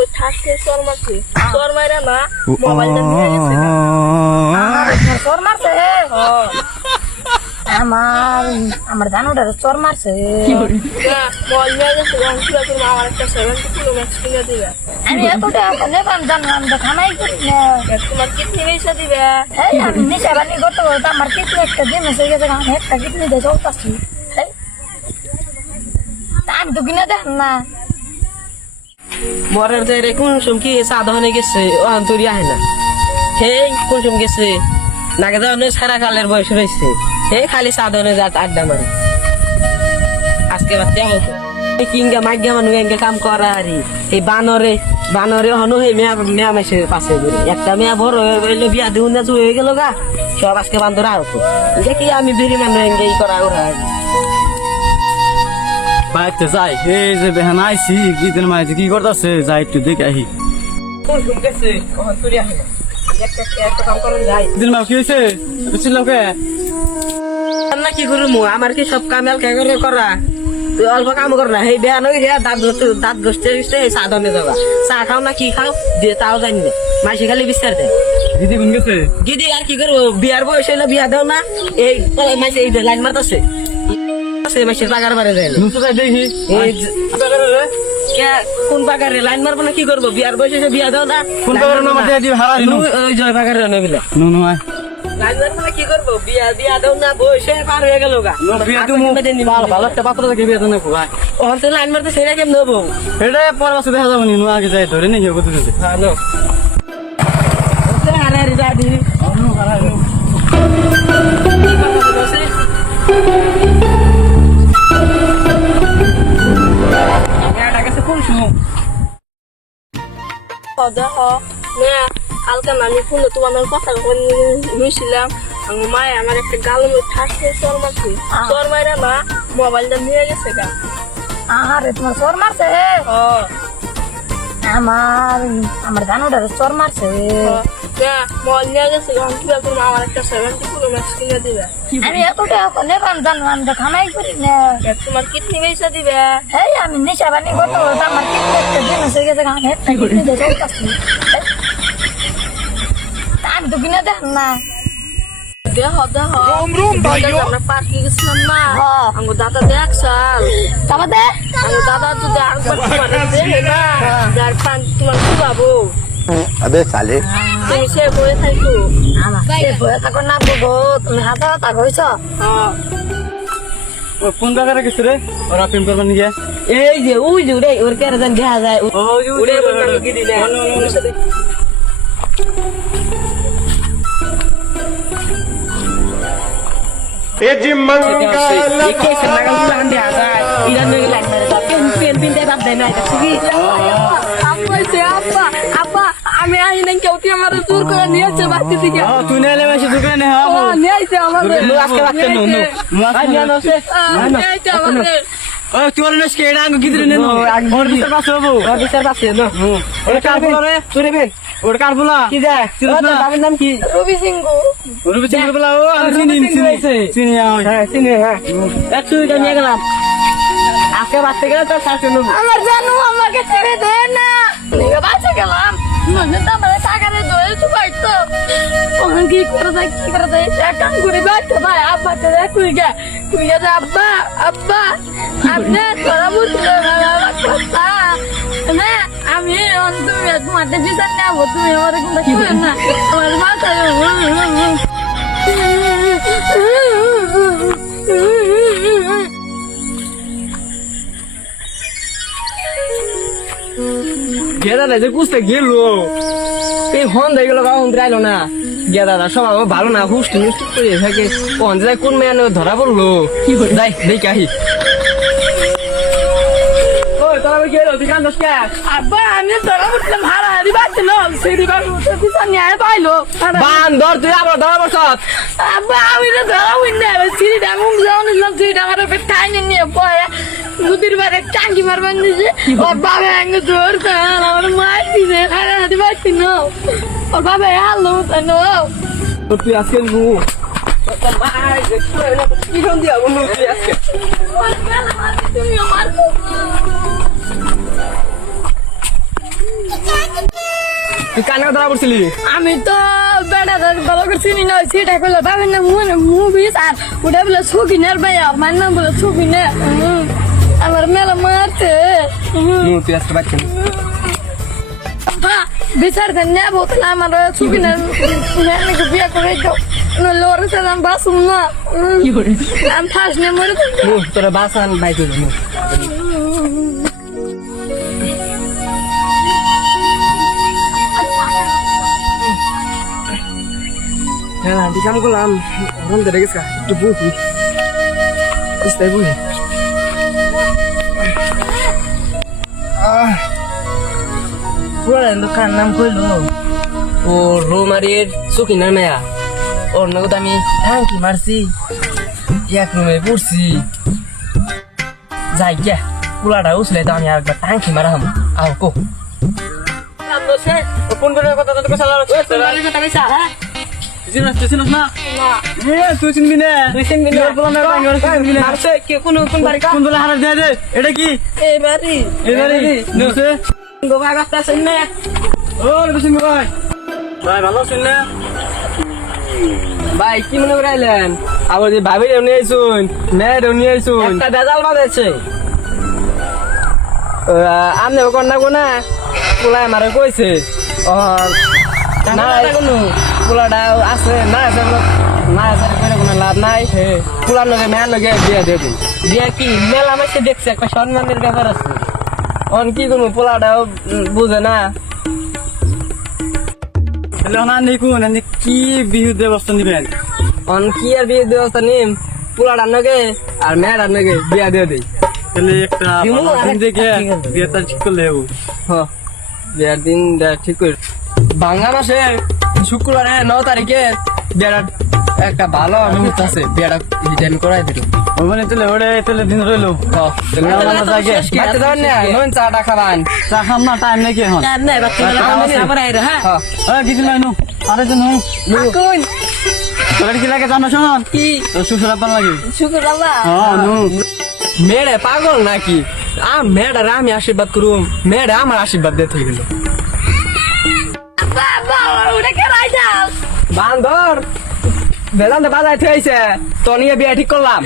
ওই ঠাসকে চর মারছে চর মাইরা না মোবাইলটা নিয়ে গেছে চোর মারছে আমার জানুটার চোর মারছে মোবাইল নিয়ে গেছে তুমি আমার একটা 70 কিলো ম্যাক্স কিনে দিবে আমি এত টাকা নেবাম জানো আমি তো খানাই করি না তোমার কিডনি পয়সা দিবে এই আমি নেশা বানি করতে বলতো আমার কিছু একটা দিন এসে গেছে আমি একটা কিডনি দিয়ে চলতেছি আমি তো কিনে দেখ না মরার যাই কোন সময় সাধনে গেছে ও আন্তরি আহে না হে কোন সময় গেছে নাকে দাও সারা কালের বয়স রয়েছে হে খালি সাধনে যাত আড্ডা মারে আজকে বাচ্চা হতো কিংগা মাইগা মানুষ এঙ্গে কাম করা আরি এই বানরে হনু হে মেয়া মেসে পাশে ঘুরে একটা মেয়া বড় হইলো বিয়া দিউন না হয়ে গেল গা সব আজকে বান্ধরা হতো দেখি আমি বেরি মানুষ এঙ্গে ই করা ওরা বাইতে যাই এই যে বেহান আইছি কিদিন মাইছে কি করতেছে যাই একটু দেখে আহি কোন সময় গেছে ও আন্তরি আহে না একটা কাম করেন যাই কিদিন মা কি হয়েছে বুঝছিল কে না কি করবো আমার কি সব কাম এলকা করে করা তুই অল্প কাম কর না এই বেয়ান হয়ে গিয়া দাঁত ঘষতে ঘষতে সাধনে যাবা চা খাও না কি খাও দিয়ে তাও জানি না মাসি খালি বিস্তার দেয় দিদি কোন গেছে দিদি আর কি করবো বিয়ার বয়স হইলে বিয়া দাও না এই মাসে এই লাইন মারতেছে মাসের পাগার বারে যায় নুসু যাই দেখি এই কোন পাগারে লাইন মারবো না কি করবো বিয়ার বয়স হয়েছে বিয়া দাও না কোন পাগারে নাম দিয়ে দিবি হারা দিনু ওই জয় পাগারে নবিলা নু নু আয় লাইন মারবো না কি করবো বিয়া দাও না বয়সে পার হয়ে গেল গা বিয়া তুমি ভালো একটা পাত্র দেখে বিয়া দেন ভাই অন্ত লাইন মারতে সেটা কেমন নেবো এটা পর বছর দেখা যাবে নু আগে যাই ধরে নেই কত দিতে হ্যাঁ নো আরে যা দি কালকে আমি ফোনে তোমার কথা শুনেছিলাম আমার মায়ে আমার একটা গাল ঠাসকে চর মারছে চর মাইরা না মোবাইলটা নিয়ে গেছে গা আরে তোমার চোর মারছে আমার জানুটার চোর মারছে মোবাইল নিয়ে গেছে তুমি আমার একটা 70 কিলো ম্যাক্স কিনে দিবে আমি এত টাকা নেবাম জানো আমি তো খানাই করি না তোমার কিডনি পয়সা দিবে এই আমি নেশা বানি করতে বলতো আমার কিছু একটা দিন এসে গেছে আমি একটা কিডনি দিয়ে চলতেছি আমি তো কিনে দেখ না আমরা পার্কে গেছিলাম না আমার দাদা দেখ সাল তারপর দেখ আমার দাদা যদি একবার তোমার দেখে না যার পান তোমার খুবাবো अबे साले তুমি সে বয়ে থাকো আমার সে বয়ে থাকো না গো তুমি হাতে হাতা কইছ কোন জায়গায় গেছে রে ওরা প্রেম করবার নিয়ে এই যে ওই যে রে ওর কেন জান দেখা যায় উড়ে বললাম কি দিলে ये जी मंगल আমি আহি নাই কেউ আমার দূর করে নিয়েছে বাড়ি থেকে তুই নেলে মাসে দোকানে নে হ্যাঁ নিয়েছে আমাদের আজকে রাখতে নো নো নিয়েছে আমাদের ও তুই ওর নেস কেডা আঙ্গ গিদরে নে নো ওর বিচার পাস হবো ওর বিচার পাচ্ছে না ওর কার বলা রে তুই রে ওর কার বলা কি যায় বাবার নাম কি রবি সিংহ ওর বিচার বলা ও আমি চিনি চিনি হ্যাঁ চিনি হ্যাঁ একটু এটা নিয়ে গেলাম আজকে বাচ্চা গেলে তো শাসন নেবো আমার জানু আমাকে ছেড়ে দে না বাঁচে গেলাম মনে তো আমার টাকা দিয়ে দোয়ে তো পাইতো ওখান কি করে যায় কাম করে বাড়তে ভাই আব্বা তো কুই গা আব্বা আব্বা আপনি তোরা বুঝলো না কথা না আমি তুমি তোমাদের বিচার নেবো তুমি আমার কোনো কি না আমার মাথা গেদা না যে কুস্তে গেল এই হন হয়ে গেল হন রাইলো না গেদা সব আমার ভালো না হুস্ট হুস্ট করে থাকে হন যায় কোন মেয়ে ধরা পড়লো কি করে যাই দেখি আহি ওই তোরা কি হলো তুই কান্দস কে আব্বা আমি ধরা বুঝলাম হারা হারি বাচ্চা না সেরি বিচার নিয়ে পাইলো বান্দর তুই আবার ধরা পড়ছত আব্বা আমি তো ধরা বুঝলে সিঁড়ি ডাঙুন যাও নিলাম সিঁড়ি আমার পেট টাইনে নিয়ে পড়ে দুদির বারে টাঙ্গি মারবেন দিছে ওর বাবা এঙ্গে ধরছে আমার মার দিছে হারা হারি বাচ্চা না ওর বাবা হালো না তুই আজকে নু কি ফোন দিয়া বললো তুই আজকে তুমি আমার তুই কানে ধরা পড়ছিলি আমি তো বেড়াদার ভালো করে চিনি না সেটা করলে ভাবেন না মুভিস আর ওটা বলে ছবিনার ভাই আমার নাম বলে ছবিনা আমার মেলা মারতে তুই আজকে বাচ্চা বিচার দেন না বলতে আমার ছবিনার বিয়ে করে দাও নইলে ওর সাথে আমি বাসুম না আমি ফার্স্ট নিয়ে মরে থাকবো তোরা বাসান বাইক হ্যাঁ আন্টি কাম করলাম রুম ধরে গেছে একটু বুঝি বুঝতে বুঝি পুরান দোকান নাম কইলো ও রোমারির সুকিনার মেয়া ওর নগদ আমি টাঙ্কি মারছি এক রুমে পড়ছি যাই গিয়া কুলাটা উছলে তো আমি একবার টাঙ্কি মারা হাম আও কো কোন কোন কথা তোকে সালা কথা কইছা হ্যাঁ চিনস না তুই চিনবি না তুই চিনবি না মারছে কে কোন কোন বাড়ি কোন বলে হারা দে এটা কি এই বাড়ি এবারে নসে গোবা গাছটা শুনলে ও রবিসিং ভাই ভাই ভালো আছেন না ভাই কি মনে করাইলেন আবার যে ভাবি নিয়ে আইছুন মেয়ের নিয়ে আইছুন একটা বেজাল বাঁধেছে আমনে কোন না কোনা পোলা আমারে কইছে ও না কোনো পোলাটা আছে না আছে না আছে করে কোনো লাভ নাই পোলার লগে মেয়ের লগে বিয়ে দিয়ে দিন বিয়া কি মেলা মাসে দেখছে একটা সম্মানের ব্যাপার আছে অন কি করবো পোলাটাও বুঝে না কি বিহুর ব্যবস্থা নিবেন অন কি আর বিয়ে ব্যবস্থা নিম পোলাটার লগে আর মেয়েটার লগে বিয়ে দিয়ে দিই তাহলে একটা দিমু, ভালো দিন আরেকটা দেখে ঠিক আছে। বিয়েটা ঠিক করলে হবো হ বিয়ার দিন ঠিক করে বাংলা মাসের শুক্রবারে 9 তারিখে বিয়ার একটা ভালো মুহূর্ত আছে বিয়াটা রিটার্ন করাই দিল মানে তাহলে ওরে তাহলে দিন রইলো বাচ্চা যাবেন না নুন চাটা খাবান চা খাম না টাইম নাকি এখন টাইম নাই বাচ্চা আবার আইরে হ্যাঁ কিছু নাই নু আরেকজন কোন তোর কি লাগে জানো শোন কি শ্বশুর আব্বার লাগে শুকুর আল্লাহ হ্যাঁ নু মেয়েরা পাগল নাকি মেয়েটা আমি আশীর্বাদ করুম মেয়েরা আমার আশীর্বাদ দিয়ে থেকে গেল বাবা ওটা কে রাইজাল বান্দর বেদান্ত বাজায় থেয়েছে তো নিয়ে বিয়ে ঠিক করলাম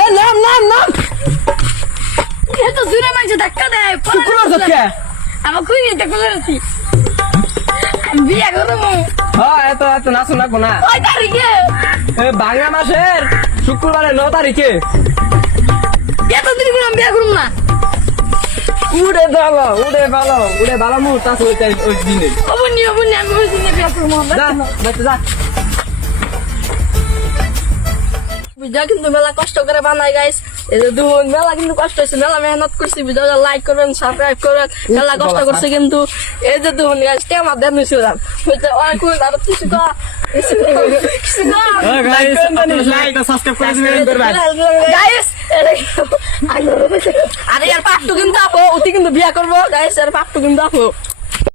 এ নাম নাম নাম এত জোরে মাঝে ধাক্কা দেয় শুক্রবার তোকে আমার খুঁজে নিতে করেছি আমি বিয়ে করবো হ্যাঁ এত এত নাচো না কোনা কয় তারিখে বাংলা মাসের শুক্রবারে 9 তারিখে এত দিন করে আমি বিয়ে করবো না উড়ে ভালো মুহূর্ত আছে ওই দিনে অবনি আমি ওই দিনে বিয়ে করবো যা যা বুঝা কিন্তু মেলা কষ্ট করে বানাই গাইস এই যে দুজন মেলা কিন্তু কষ্ট হয়েছে মেলা মেহনত করছি ভিডিও লাইক করবেন সাবস্ক্রাইব করবেন মেলা কষ্ট করছে কিন্তু এই যে দুজন গাইস কে আমার দেন নিছিলাম বুঝতে অনেক করে আরো কিছু করা সাবস্ক্রাইব করে দিবেন গাইস আরে ইয়ার পাপটু কিন্তু আপো অতি কিন্তু বিয়া করবো গাইস এর পাপটু কিন্তু আপো